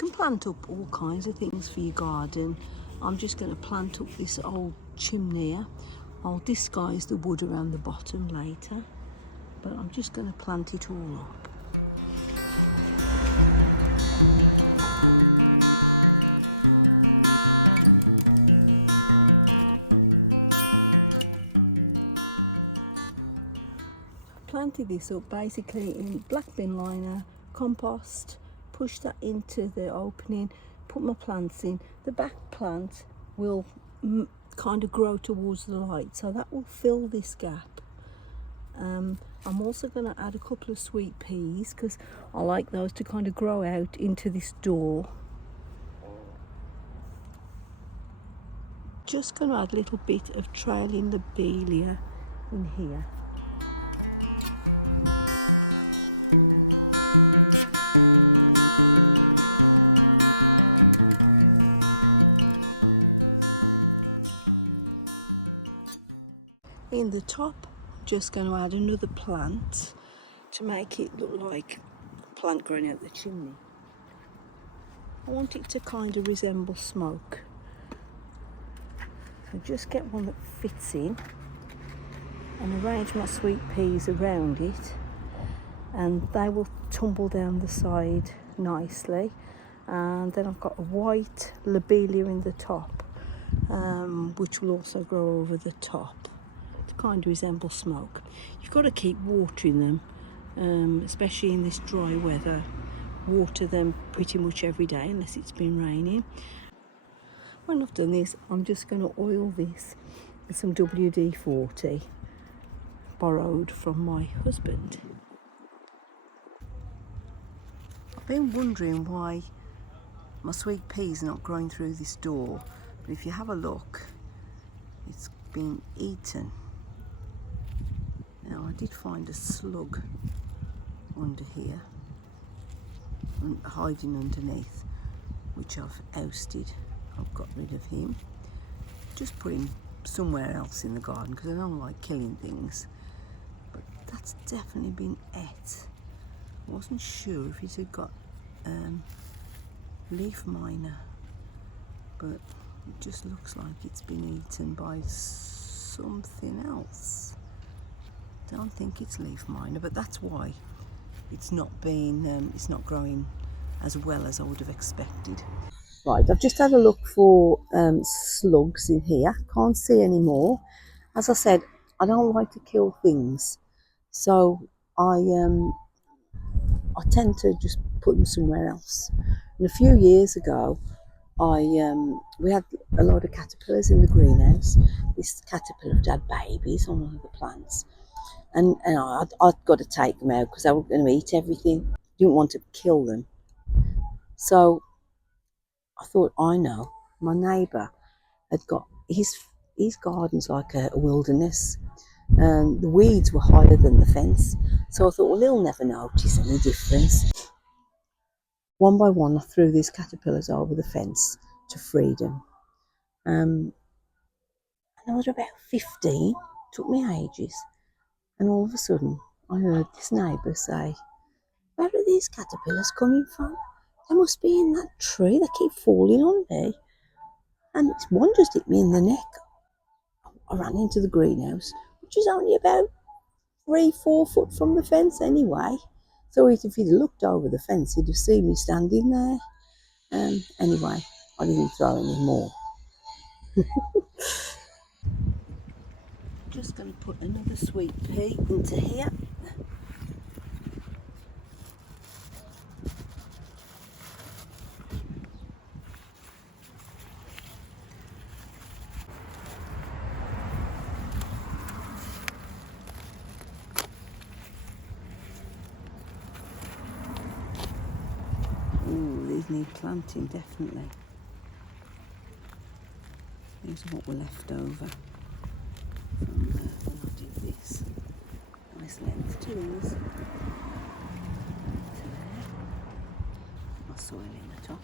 can plant up all kinds of things for your garden. I'm just going to plant up this old chimney. I'll disguise the wood around the bottom later, but I'm just going to plant it all up. Planted this up basically in black bin liner, compost, push that into the opening, put my plants in. The back plant will kind of grow towards the light, so that will fill this gap. I'm also going to add a couple of sweet peas because I like those to kind of grow out into this door. Just going to add a little bit of trailing lobelia in here. In the top, I'm just going to add another plant to make it look like a plant growing out the chimney. I want it to kind of resemble smoke. So just get one that fits in and arrange my sweet peas around it, and they will tumble down the side nicely. And then I've got a white lobelia in the top, which will also grow over the top. Kind of resemble smoke. You've got to keep watering them, especially in this dry weather. Water them pretty much every day unless it's been raining. When I've done this, I'm just going to oil this with some WD-40 borrowed from my husband. I've been wondering why my sweet peas are not growing through this door, but if you have a look, it's been eaten. Now I did find a slug under here, hiding underneath, which I've ousted. I've got rid of him. Just put him somewhere else in the garden because I don't like killing things. But that's definitely been ate. I wasn't sure if it had got leaf miner, but it just looks like it's been eaten by something else. Don't think it's leaf miner, but that's why it's not growing as well as I would have expected. Right, I've just had a look for slugs in here. Can't see any more. As I said, I don't like to kill things, so I tend to just put them somewhere else. And a few years ago, we had a lot of caterpillars in the greenhouse. This caterpillar had babies on one of the plants. And I'd got to take them out because they were going to eat everything. Didn't want to kill them. So I thought, I know, my neighbour had got his garden's like a wilderness. And the weeds were higher than the fence. So I thought, well, he'll never notice any difference. One by one, I threw these caterpillars over the fence to freedom. And there was about 15. Took me ages. And all of a sudden, I heard this neighbour say, "Where are these caterpillars coming from? They must be in that tree. They keep falling on me." And one just hit me in the neck. I ran into the greenhouse, which is only about 3-4 foot from the fence anyway. So if he'd looked over the fence, he'd have seen me standing there. Anyway, I didn't throw any more. Just going to put another sweet pea into here. Ooh, these need planting, definitely. These are what were left over from when I did this. Nice length to these. My soil in the top.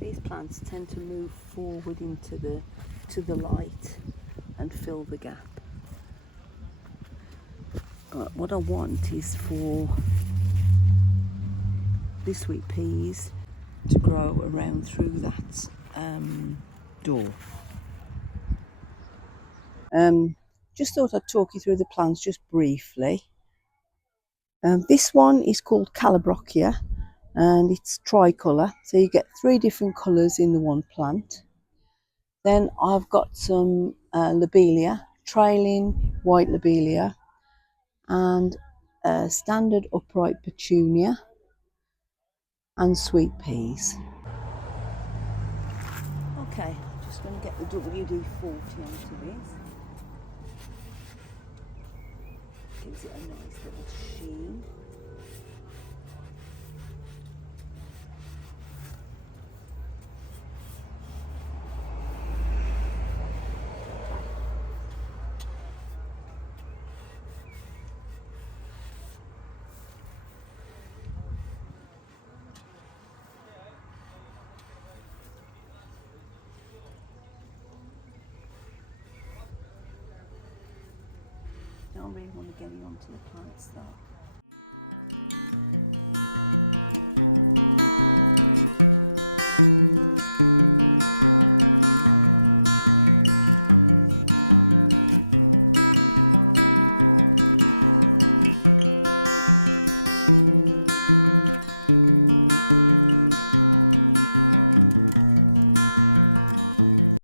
These plants tend to move forward into the light and fill the gap. But what I want is for the sweet peas to grow around through that door. Just thought I'd talk you through the plants just briefly. This one is called Calabrocchia and it's tricolour, so you get 3 different colours in the one plant. Then I've got some lobelia, trailing white lobelia, and standard upright petunia, and sweet peas. Okay, just going to get the WD-40 onto this. Gives it a nice little sheen. Don't really want to get it onto the plants though.